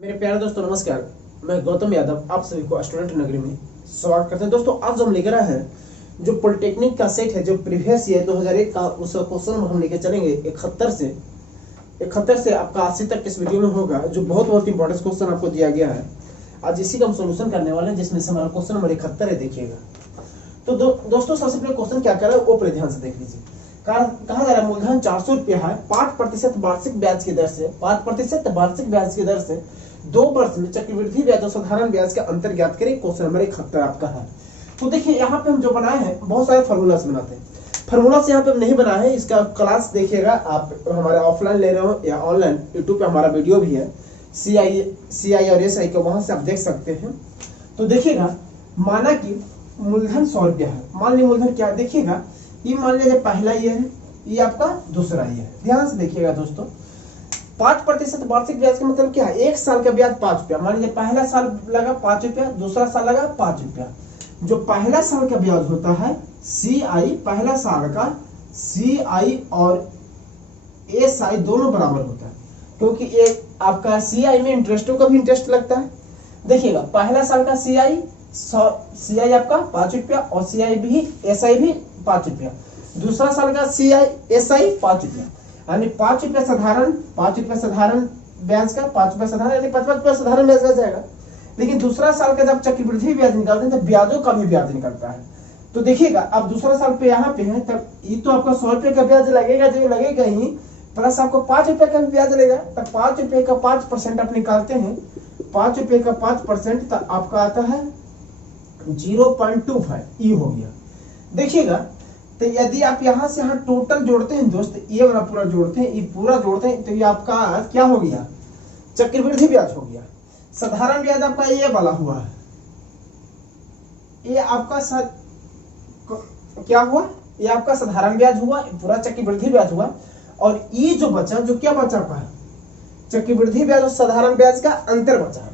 मेरे प्यारे दोस्तों नमस्कार। मैं गौतम यादव आप सभी को स्टूडेंट नगरी में स्वागत करते हैं। दोस्तों आज हम लेकर आए हैं जो पॉलिटेक्निक का सेट है, जो प्रीवियस ईयर 2001 का उसका क्वेश्चन हम लेकर चलेंगे 71 से आपका 80 तक इस वीडियो में होगा, जो बहुत इंपॉर्टेंट क्वेश्चन आपको दिया गया है। आज इसी का हम सोल्यूशन करने वाले हैं, जिसमें से हमारा क्वेश्चन नंबर 71 है। देखिएगा तो दोस्तों सबसे पहले क्वेश्चन क्या कर रहा है वो पूरे ध्यान से देख लीजिए। कहा जा रहा है मूलधन 400 रुपया है, 5% वार्षिक ब्याज की दर से 5% वार्षिक ब्याज की दर से 2 वर्ष में चक्रवृद्धि ब्याज और साधारण ब्याज का अंतर ज्ञात करें। क्वेश्चन नंबर 71 आपका है। तो देखिए यहाँ पे हम जो बनाए हैं बहुत सारे फार्मूलास बनाते हैं। फार्मूलास यहाँ पे हम नहीं बनाए हैं, इसका क्लास देखिएगा आप हमारे ऑफलाइन ले रहे हो या ऑनलाइन यूट्यूब पे हमारा वीडियो भी है CI और SI का, वहां से आप देख सकते हैं। तो देखिएगा माना कि मूलधन 100 रुपया है। मान ली मूलधन क्या देखिएगा, ये मान लीजिए पहला ईयर है, ये आपका दूसरा ईयर है। ध्यान से देखिएगा दोस्तों, 5% वार्षिक ब्याज का मतलब क्या है, 1 साल का ब्याज 5 रुपया। मान लीजिए पहला साल लगा 5 रुपया, दूसरा साल लगा 5 रुपया। जो पहला साल का ब्याज होता है CI, पहला साल का CI और SI दोनों बराबर होता है, क्योंकि एक आपका CI में इंटरेस्टों का भी इंटरेस्ट लगता है। देखिएगा पहला साल का CI आपका 5 रुपया और SI भी 5 रुपया। दूसरा साल का SI 5 रुपया, यानी 5 रुपया साधारण, 5 रुपया साधारण ब्याज का, 5 रुपया साधारण, यानी 55 रुपया साधारण ब्याज का जाएगा। लेकिन दूसरा साल का जब चक्रवृद्धि ब्याज निकालते हैं तो ब्याजों का भी ब्याज निकलता है। तो देखिएगा अब दूसरा साल पे यहाँ पे है, तब ये तो आपका 100 रुपये का ब्याज लगेगा, जो लगेगा ही, प्लस आपको 5 रुपये का भी ब्याज लगेगा। तब 5 रुपये का 5% आप निकालते हैं, 5 रुपये का 5% तो आपका आता है 0.25, ये हो गया। देखिएगा तो यदि आप यहाँ से यहाँ टोटल जोड़ते हैं दोस्त, ये वाला पूरा जोड़ते हैं, ये पूरा जोड़ते हैं, तो ये आपका क्या हो गया, चक्रवृद्धि ब्याज हो गया। साधारण ब्याज आपका ये वाला हुआ है, ये आपका क्या हुआ, ये आपका साधारण ब्याज हुआ, पूरा चक्रवृद्धि ब्याज हुआ। और ये जो बचा, जो क्या बचा पाया, चक्रवृद्धि ब्याज और साधारण ब्याज का अंतर बचा है।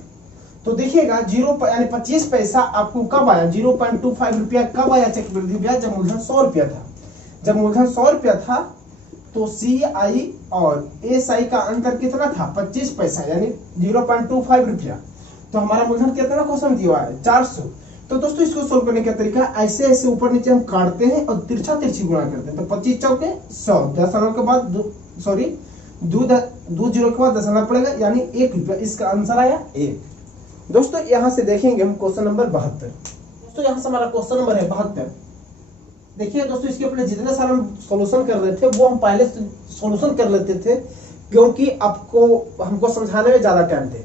तो देखिएगा 0 यानी 25 पैसा आपको कब आया, 0.25 रुपया कब आया चक्रवृद्धि ब्याज, जब मूलधन 100 रुपया था। जब मूलधन 100 रुपया था तो CI और SI का अंतर कितना था, 25 पैसा, यानी 0.25 रुपया। तो हमारा मूलधन कितना क्वेश्चन दिया है, 400। तो दोस्तों इसको सोल्व करने का तरीका ऐसे ऐसे ऊपर नीचे हम काटते हैं और तिरछा तिरछी गुणा करते हैं। तो 25 चौके 100, दशमलव के बाद दो जीरो के बाद दशमलव पड़ेगा, यानी 1 रुपया। इसका आंसर आया 1। दोस्तों यहां से देखेंगे हम क्वेश्चन नंबर 72। दोस्तों यहां से हमारा क्वेश्चन नंबर है 72। देखिए दोस्तों इसके अपने जितने सारे हम सॉल्यूशन कर रहे थे वो हम पहले सॉल्यूशन कर लेते थे, क्योंकि आपको हमको समझाने में ज्यादा टाइम थे,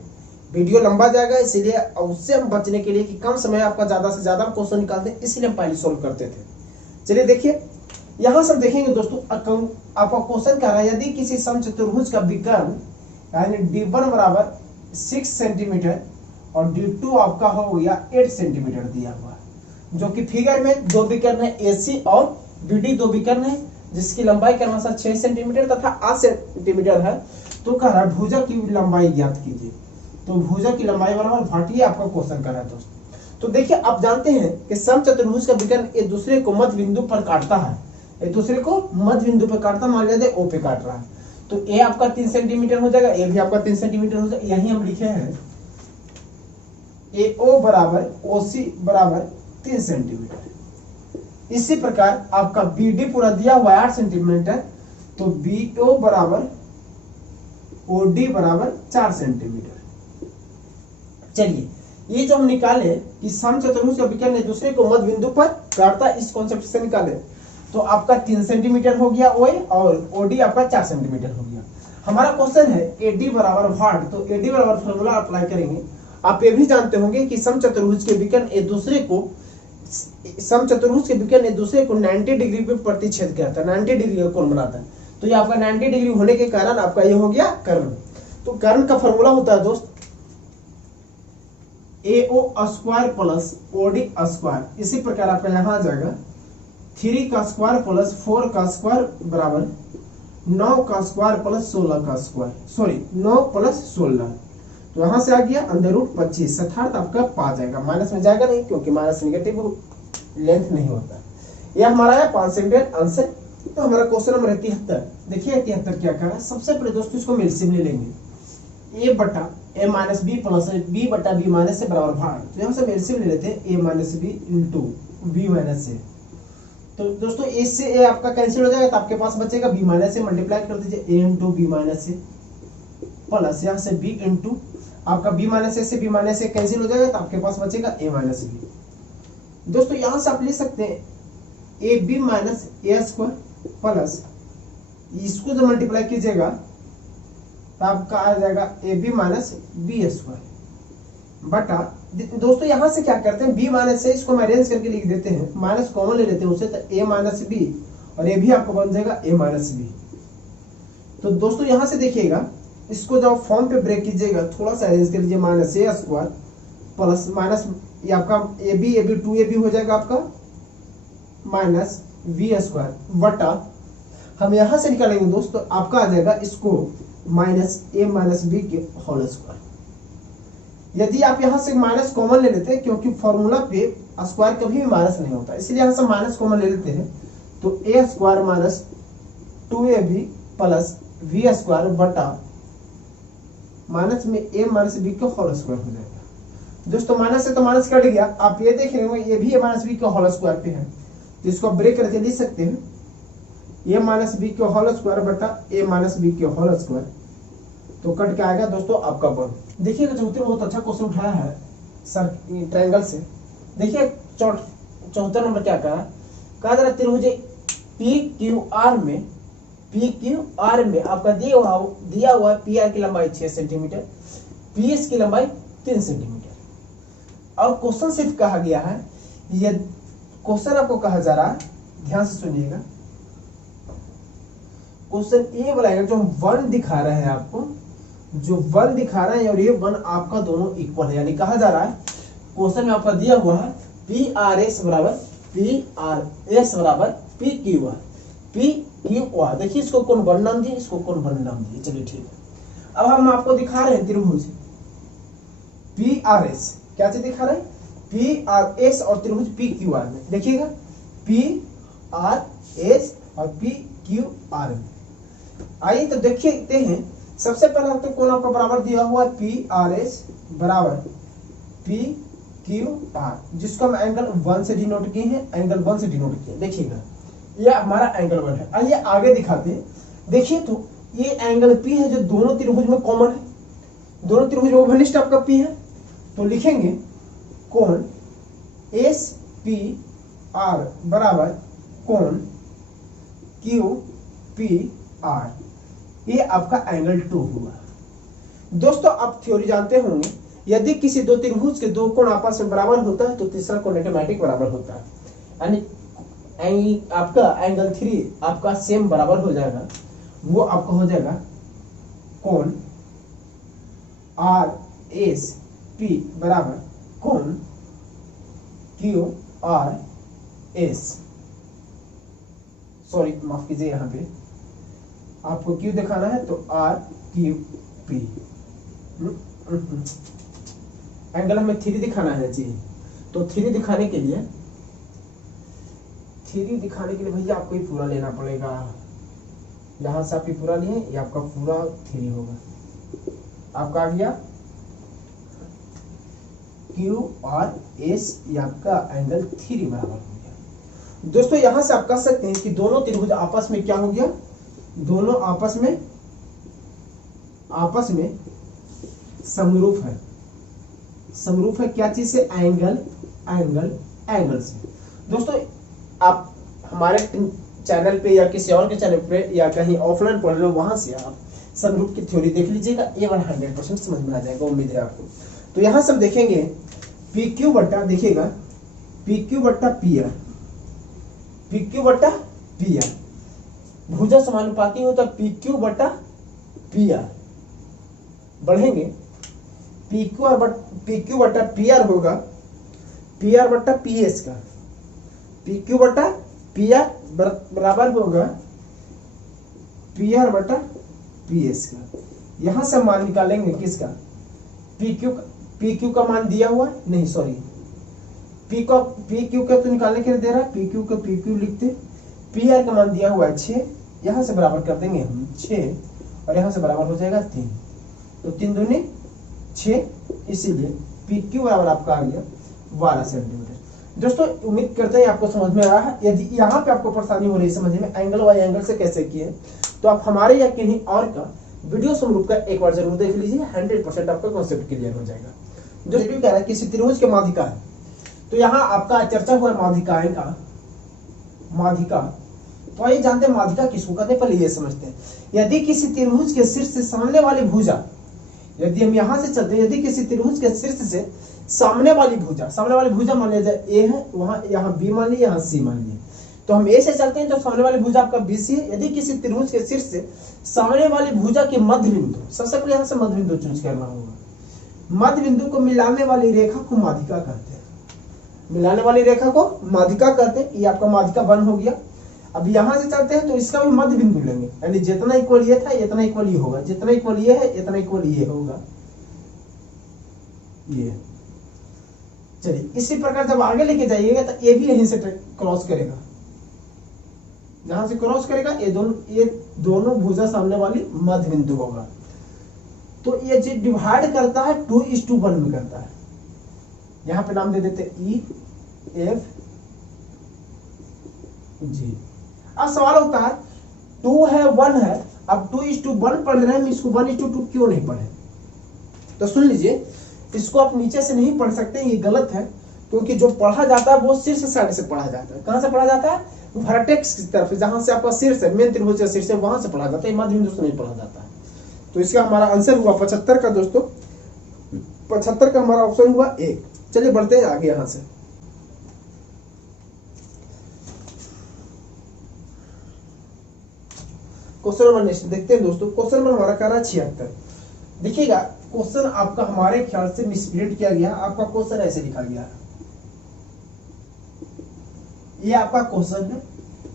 वीडियो लंबा जाएगा, इसीलिए उससे हम बचने के लिए कि कम समय आपका ज्यादा से ज्यादा क्वेश्चन निकालते हैं, इसलिए हम पहले सोल्व करते थे। चलिए देखिए यहां से हम देखेंगे दोस्तों, आपका क्वेश्चन क्या है, यदि किसी समचतुर्भुज का विकर्ण यानी D1 बराबर 6 सेंटीमीटर और D2 आपका हो गया 8 सेंटीमीटर दिया हुआ है, जो कि फिगर में दो विकर्ण है AC और BD, दो विकर्ण है जिसकी लंबाई क्रमशः 6 सेंटीमीटर तथा 8 सेंटीमीटर है। तो कह रहा है भुजा की लंबाई ज्ञात कीजिए। तो भुजा की लंबाई बराबर भाटिए आपका क्वेश्चन कर रहा है दोस्तों। तो देखिए आप जानते हैं कि समचतुर्भुज का विकर्ण एक दूसरे को मध्य बिंदु पर काटता है, एक दूसरे को मध्य बिंदु पर काटता, मान लीजिए O पे काट रहा है, तो A आपका 3 सेंटीमीटर हो जाएगा, A भी आपका 3 सेंटीमीटर हो जाएगा। यही हम लिखे हैं AO बराबर OC बराबर 3 सेंटीमीटर। इसी प्रकार आपका BD पूरा दिया हुआ है 8 सेंटीमीटर, तो BO बराबर OD बराबर 4 सेंटीमीटर। चलिए ये जो हम निकाले कि समचतुर्भुज का विकर्ण एक दूसरे को मध्य बिंदु पर काटता, इस कॉन्सेप्ट से निकाले तो आपका 3 सेंटीमीटर हो गया OA और OD आपका 4 सेंटीमीटर हो गया। हमारा क्वेश्चन है AD बराबर व्हाट, तो AD बराबर फॉर्मूला अप्लाई करेंगे। आप ये भी जानते होंगे कि समचतुर्भुज के विकर्ण एक दूसरे को 90 डिग्री पे प्रतिच्छेद करता है, 90 डिग्री का कोण बनाता है। तो ये आपका 90 डिग्री होने के कारण आपका ये हो गया कर्ण। तो कर्ण का फॉर्मूला होता है दोस्त AO square plus OD square. इसी प्रकार आपका यहाँ आ जाएगा 3 का स्क्वायर प्लस 4 का स्क्वायर बराबर 9 का स्क्वायर प्लस 16 का स्क्वायर, सॉरी 9 प्लस 16। तो यहां से आ गया अंडर रूट 25, अर्थात आपका 5 जाएगा, माइनस में जाएगा नहीं, क्योंकि माइनस नेगेटिव लेंथ नहीं होता। यह हमारा है 5 सेंटीमीटर आंसर। तो हमारा क्वेश्चन नंबर 73। देखिए 73 क्या कह रहा है। सबसे पहले दोस्तों इसको एलसीएम ले लेंगे, A बटा ए माइनस बी प्लस बी बटा बी माइनस से बराबर भाग। तो यहाँ से हम एलसीएम ले लेते हैं a minus b into b minus a. तो दोस्तों इससे ए आपका कैंसिल हो जाएगा, तो आपके पास बचेगा बी माइनस ए, मल्टीप्लाई कर दीजिए ए इंटू बी माइनस ए प्लस यहाँ से बी इंटू आपका बी माइनस ए से बी माइनस ए कैंसिल हो जाएगा, तो आपके पास बचेगा ए माइनस बी। दोस्तों यहाँ से आप ले सकते हैं a b minus a square plus इसको जो मल्टीप्लाई कीजिएगा तो आपका आ जाएगा a b minus b square बटा। दोस्तों यहां से क्या करते हैं, बी माइनस से इसको हम अरेंज करके लिख देते हैं, माइनस कॉमन ले लेते हैं उसे, तो ए माइनस बी और ए भी आपको बन जाएगा ए माइनस बी। तो दोस्तों यहां से देखिएगा, इसको जब फॉर्म पे ब्रेक कीजिएगा थोड़ा सा अरेंज कर लीजिए, minus a square plus minus ये आपका a b two a b हो जाएगा आपका माइनस वी स्क्वायर बटा हम यहां से निकालेंगे दोस्तों, आपका आ जाएगा इसको माइनस ए माइनस बी के होल स्क्वायर। यदि आप यहां से माइनस कॉमन ले लेते हैं, क्योंकि फॉर्मूला पे स्क्वायर कभी भी माइनस नहीं होता, इसलिए यहां से माइनस कॉमन ले लेते हैं, तो a square minus 2ab plus b square बटा माइनस में ए माइनस बी का होल स्क्वायर हो जाएगा। दोस्तों माइनस से तो माइनस कट गया, आप ये देख रहे हो ये भी ए माइनस बी का होल स्क्वायर पे है, तो इसको आप ब्रेक करके लिख सकते हैं ए माइनस बी के होल स्क्वायर बटा ए माइनस बी के होल स्क्वायर, तो कट के आएगा दोस्तों आपका 1। देखिएगा चौथे बहुत अच्छा क्वेश्चन उठाया है सर ट्रायंगल से। देखिए चौथा नंबर क्या कहा जा रहा त्रिभुज पी क्यू आर में आपका दिया हुआ पी आर की लंबाई 6 सेंटीमीटर, पी एस की लंबाई 3 सेंटीमीटर। और क्वेश्चन सिर्फ कहा गया है, ये क्वेश्चन आपको कहा जा रहा है, ध्यान से सुनिएगा, क्वेश्चन ए वाला जो 1 दिखा रहे हैं आपको, जो 1 दिखा रहे हैं और ये 1 आपका दोनों इक्वल है, यानी कहा जा रहा है क्वेश्चन में आपका दिया हुआ है पी आर एस बराबर पी क्यू आर। देखिए इसको कौन 1 नाम दिए, इसको कौन 1 नाम दिए, चलिए ठीक है। अब हम आपको दिखा रहे हैं त्रिभुज पी आर एस, क्या चीज दिखा रहे हैं, पी आर एस और त्रिभुज पी क्यू आर में। देखिएगा पी आर एस और पी क्यू आर में। आइए तो देखते हैं, सबसे पहले तो कौन आपका बराबर दिया हुआ है पी आर एस बराबर पी क्यू आर, जिसको हम एंगल 1 से डिनोट किए हैं, एंगल 1 से डिनोट किए। देखिएगा ये हमारा एंगल 1 है। आइए आगे दिखाते हैं। देखिए तो ये एंगल पी है जो दोनों त्रिभुज में कॉमन है, दोनों त्रिभुज में घनिष्ठ आपका पी है, तो लिखेंगे कोण एस पी आर बराबर कोण क्यू पी आर, ये आपका एंगल 2 हुआ। दोस्तों आप थ्योरी जानते होंगे, यदि किसी दो त्रिभुज के दो कोण आपस में बराबर होता है तो तीसरा कोण ऑटोमेटिक बराबर होता है, यानी आपका एंगल 3 आपका सेम बराबर हो जाएगा, वो आपका हो जाएगा कोण आर एस पी बराबर कोण क्यू आर एस। सॉरी माफ कीजिए, यहाँ पे आपको क्यू दिखाना है तो आर क्यू पी, एंगल हमें 3 दिखाना है जी। तो 3 दिखाने के लिए भैया आपको ही पूरा लेना पड़ेगा, यहां से आप ही पूरा लिए, ये आपका पूरा 3 होगा, आपका आ गया क्यू आर एस, ये आपका एंगल 3 बराबर हो गया। दोस्तों यहां से आप कह सकते हैं कि दोनों त्रिभुज आपस में क्या हो गया, दोनों आपस में समरूप है। समरूप है क्या चीज से, एंगल से। दोस्तों आप हमारे चैनल पे या किसी और के चैनल पे या कहीं ऑफलाइन पढ़ रहे हो, वहां से आप समरूप की थ्योरी देख लीजिएगा, ये 100% समझ में आ जाएगा, उम्मीद है आपको। तो यहां से हम देखेंगे पी क्यू बट्टा, देखिएगा पी क्यू बट्टा पी आर, भुजा समानुपाती होता पी क्यू बट्टा पी आर, बढ़ेंगे पी क्यू बट्टा पी आर होगा पी आर बट्टा पी एस का, पी क्यू बट्टा पी आर बराबर होगा पी आर बट्टा पी एस का। यहां से मान निकालेंगे किसका, पी क्यू का मान दिया हुआ नहीं, सॉरी पी क्यू का तो निकालने के लिए दे रहा है, पी क्यू लिखते, पी आर का मान दिया हुआ है 6, यहां से बराबर कर देंगे हम 6 और यहां से बराबर हो जाएगा 3, तो 3 दूनी 6, इसीलिए पी क्यू बराबर आपका आ गया 12 सेंटीमीटर। दोस्तों उम्मीद करते हैं आपको समझ में आ रहा है। यदि यहाँ पे आपको परेशानी हो रही है समझने में एंगल वाई एंगल से कैसे किए, तो आप हमारे या किन्हीं और का वीडियो समरूप का एक बार जरूर देख लीजिए, 100% आपका कॉन्सेप्ट क्लियर हो जाएगा। जो कह रहा है किसी त्रिभुज के माध्यिका है, तो यहाँ आपका चर्चा हुआ माध्यिकाएं का, माध्यिका। तो आइए जानते हैं माध्यिका किसको कहते हैं, पहले ये समझते हैं। यदि किसी त्रिभुज के शीर्ष से सामने वाली भुजा, यदि हम यहाँ से चलते हैं, यदि किसी त्रिभुज के शीर्ष से सामने वाली भुजा मान लिया जाए ए है, वहां यहाँ बी मान लिया, यहाँ सी मान लिया, तो हम ए से चलते हैं तो सामने वाली भुजा आपका बी सी है। यदि किसी त्रिभुज के शीर्ष से सामने वाली भुजा के मध्य बिंदु, सबसे पहले यहाँ से मध्य बिंदु चूज करना होगा। मध्य बिंदु को मिलाने वाली रेखा को माध्यिका कहते हैं, मिलाने वाली रेखा को माध्यिका कहते हैं। ये आपका माध्यिका 1 हो गया। अब यहाँ से चलते हैं तो इसका भी मध्य बिंदु लेंगे, यानी जितना इक्वल ये था इतना इक्वल ये होगा, जितना इक्वल ये है इतना इक्वल ये होगा, ये। चलिए इसी प्रकार जब आगे लेके जाइएगा तो ये भी यहीं से क्रॉस करेगा, जहां से क्रॉस करेगा ये दोनों भुजा सामने वाली मध्य बिंदु होगा। तो ये जो डिवाइड करता है 2:1 में करता है। यहां पे नाम दे देते ई एफ जी। अब सवाल होता है 2 है 1 है, अब 2:1 पढ़ रहे हैं, हम इसको 1:2 क्यों नहीं पढ़े? तो सुन लीजिए, इसको आप नीचे से नहीं पढ़ सकते, ये गलत है, क्योंकि जो पढ़ा जाता है वो शीर्ष साइड से पढ़ा जाता है। कहां से पढ़ा जाता है? वर्टेक्स की तरफ, जहां से आपका शीर्ष है, मेन त्रिभुज का शीर्ष है, वहां से पढ़ा जाता है, मध्य बिंदु से नहीं पढ़ा जाता है। तो इसका हमारा आंसर हुआ 75 का। दोस्तों 75 का हमारा ऑप्शन हुआ 1। चलिए बढ़ते हैं आगे। यहां से क्वेश्चन नंबर नेक्स्ट देखते हैं दोस्तों। क्वेश्चन नंबर हमारा कह रहा है 76। देखिएगा क्वेश्चन आपका हमारे ख्याल से मिसप्रिंट किया गया। आपका क्वेश्चन ऐसे लिखा गया है, ये आपका क्वेश्चन है,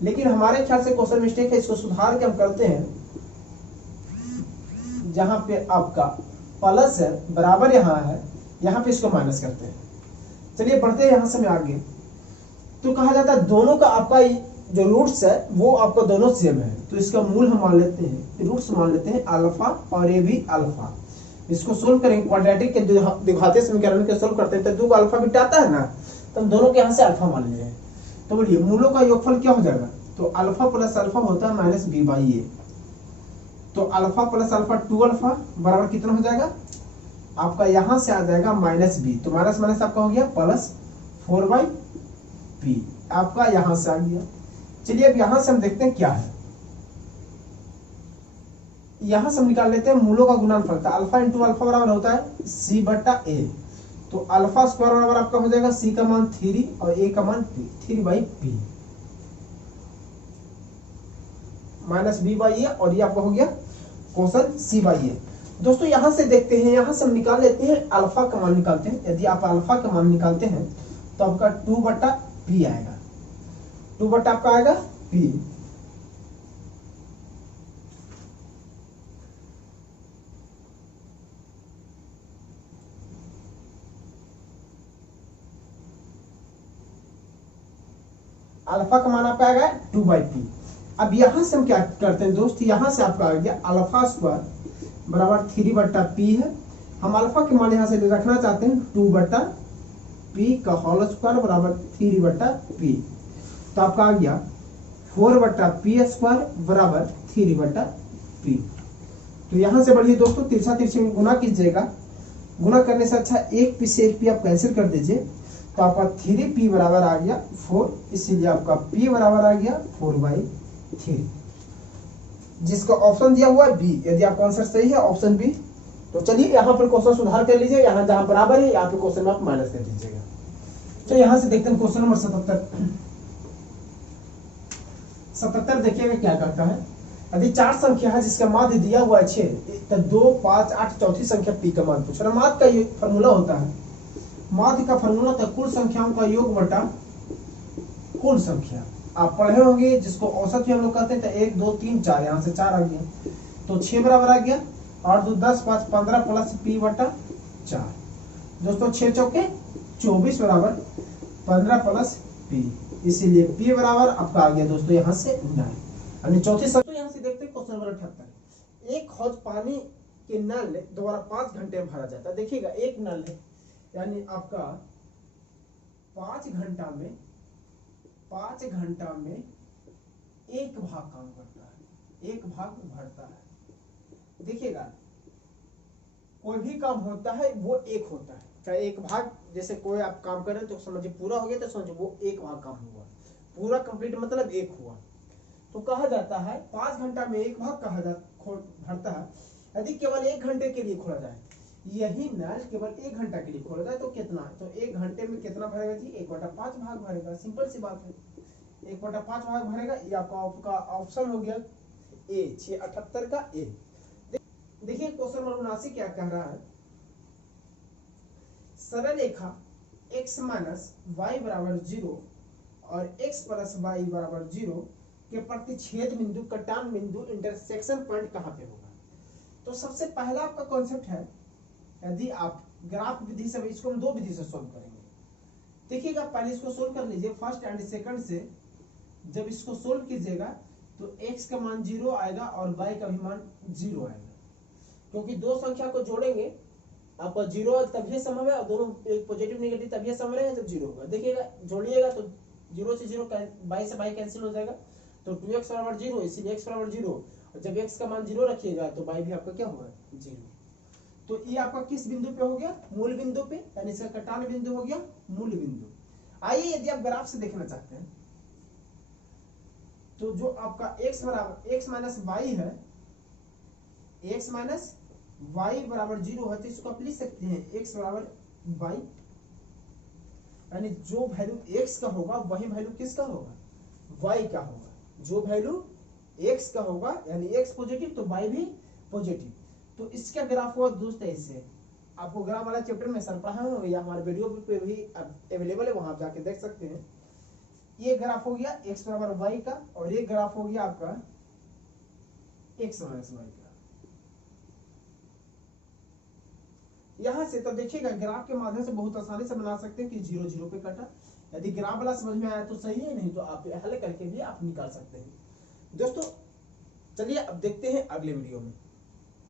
लेकिन हमारे ख्याल से क्वेश्चन मिस्टेक है। इसको सुधार के हम करते हैं, जहां पे आपका प्लस है बराबर यहाँ है, यहाँ पे इसको माइनस करते हैं। चलिए बढ़ते हैं यहां से मैं आगे। तो कहा जाता है दोनों का आपका जो रूट्स है वो आपका दोनों सेम है, तो इसका मूल हम मान लेते हैं, रूट्स मान लेते हैं अल्फा, और ये भी अल्फा। इसको सोल्व करेंगे, क्वाड्रेटिक के द्विघातीय समीकरण के सोल्व करते हैं तो 2 का अल्फा बीटा आता है ना, तो हम दोनों के यहाँ से अल्फा मान ले रहे हैं। तो बोलिए मूलों का योगफल क्या हो जाएगा? तो अल्फा प्लस अल्फा होता है -b/a। तो अल्फा प्लस अल्फा 2 अल्फा बराबर कितना हो जाएगा? आपका यहां से आ जाएगा -b, तो माइनस माइनस आपका हो गया +4/p, आपका यहां से आ गया। चलिए अब यहां से हम देखते हैं क्या है। यहां से हम निकाल लेते हैं मूलों का गुणनफल। अल्फा इंटू अल्फा बराबर होता है c/a। तो अल्फा स्क्वायर बराबर आपका हो जाएगा c का मान 3 और a का मान 3/p -b/a, और ये आपका हो गया क्वेश्चन c/a। दोस्तों यहां से देखते हैं, यहां से हम निकाल लेते हैं अल्फा का मान निकालते हैं। यदि आप अल्फा का मान निकालते हैं तो आपका 2/p आएगा, 2 आपका आएगा p। अल्फा का मान आपका आएगा 2/p। अब यहां से हम क्या करते हैं दोस्त, यहां से आपका आ गया अल्फा स्क्वायर बराबर 3/p है। हम अल्फा के मान यहां से रखना चाहते हैं 2/p का होल स्क्वायर बराबर 3/p। तो आपका आ गया 4/p स्क्वायर बराबर 3/p। तो यहां से बढ़िए दोस्तों, तिरछा तिरछे में गुना कीजिएगा। गुना करने से अच्छा 1p से 1p आप कैंसिल कर दीजिए, तो आपका 3p बराबर आ गया 4, इसीलिए आपका p बराबर आ गया 4/3, जिसका ऑप्शन दिया हुआ है बी। यदि आपका आंसर सही है ऑप्शन बी, तो चलिए यहाँ पर क्वेश्चन सुधार कर लीजिए। यहाँ जहां बराबर है यहाँ पे क्वेश्चन में आप माइनस कर दीजिएगा। तो यहाँ से देखते हैं क्वेश्चन नंबर 77 देखिएगा क्या करता है। यदि 4 संख्या है जिसका माध्य दिया हुआ है 6, तो 2, 5, 8 चौथी संख्या p का मान पूछ रहा है। माध्य का ये फॉर्मूला होता है, माध्य का फॉर्मूला होता है कुल संख्याओं का योग बटा कुल संख्या। आप पढ़े होंगे, जिसको औसत भी हम लोग कहते हैं। तो 1, 2, 3, 4, यहाँ से 4 आ गया, तो 6 बराबर आ गया 8, 2, 10, 5, 15 प्लस p/4। दोस्तों 6 चौके 24 बराबर 15 प्लस p, इसीलिए p बराबर आपका आ गया दोस्तों यहाँ से 9। यानी चौथी संख्या। तो यहाँ से देखते हैं क्वेश्चन नंबर 78। एक हौज पानी कि नल दोबारा 5 घंटे में भरा जाता है। देखिएगा एक नल है यानी आपका 5 घंटा में एक भाग काम करता है, एक भाग भरता है। देखिएगा कोई भी काम होता है वो एक होता है, चाहे एक भाग, जैसे कोई आप काम कर रहे हैं तो समझिए पूरा हो गया तो समझिए वो एक भाग काम हुआ, पूरा कंप्लीट मतलब एक हुआ। तो कहा जाता है 5 घंटा में एक भाग भरता है। यदि केवल 1 घंटे के लिए खोला जाए, यही नल केवल 1 घंटा के लिए खोला जाए तो कितना, तो 1 घंटे में कितना भरेगा जी, 1/5 भाग भरेगा। सिंपल सी बात है, 1/5 भाग भरेगा। ये आपका ऑप्शन हो गया ए, 678 का ए। देखिए क्वेश्चन नंबर 79 क्या कह रहा है, सरल रेखा x माइनस वाई बराबर 0 और x प्लस वाई बराबर 0 के प्रतिच्छेद बिंदु, कटान बिंदु, इंटरसेक्शन पॉइंट कहाँ पे होगा। तो सबसे पहला आपका कॉन्सेप्ट है, यदि आप ग्राफ विधि से, इसको हम 2 विधि से सोल्व करेंगे। देखिएगा पहले इसको सोल्व कर लीजिए फर्स्ट एंड सेकंड से। जब इसको सोल्व कीजिएगा तो x का मान 0 आएगा और y का भी मान 0 आएगा, क्योंकि दो संख्या को जोड़ेंगे आपका 0 तभी संभव है और दोनों एक पॉजिटिव नेगेटिव तभी संभव है जब 0 होगा। देखिएगा जोड़िएगा तो 0 से 0 y से y कैंसिल हो जाएगा, तो 2x बराबर 0, इसीलिए x बराबर 0। और जब x का मान 0 रखिएगा तो y भी आपका क्या होगा 0। तो ये आपका किस बिंदु पे हो गया, मूल बिंदु पे, यानी इसका कटान बिंदु हो गया मूल बिंदु। आइए यदि आप ग्राफ से देखना चाहते हैं तो जो आपका x बराबर x माइनस वाई है, x माइनस वाई बराबर 0 है, तो इसको आप लिख सकते हैं x बराबर वाई, यानी जो वैल्यू x का होगा वही वैल्यू किसका होगा, y का होगा। जो वैल्यू x का होगा यानी x पॉजिटिव तो y भी पॉजिटिव। तो इसका ग्राफ होगा दोस्तों ऐसे, आपको ग्राफ वाला चैप्टर में सर पढ़ा हूँ या हमारे वीडियो पे भी अवेलेबल है, वहां आप जाके देख सकते हैं। ये ग्राफ हो गया x बराबर वाई का और ये ग्राफ हो गया आपका x माइनस वाई का। यहां से तो देखिएगा ग्राफ के माध्यम से बहुत आसानी से बना सकते हैं कि 0 0 पे कटा। यदि ग्राफ वाला समझ में आया तो सही है, नहीं तो आप हल करके भी आप निकाल सकते हैं। दोस्तों चलिए अब देखते हैं अगले वीडियो में।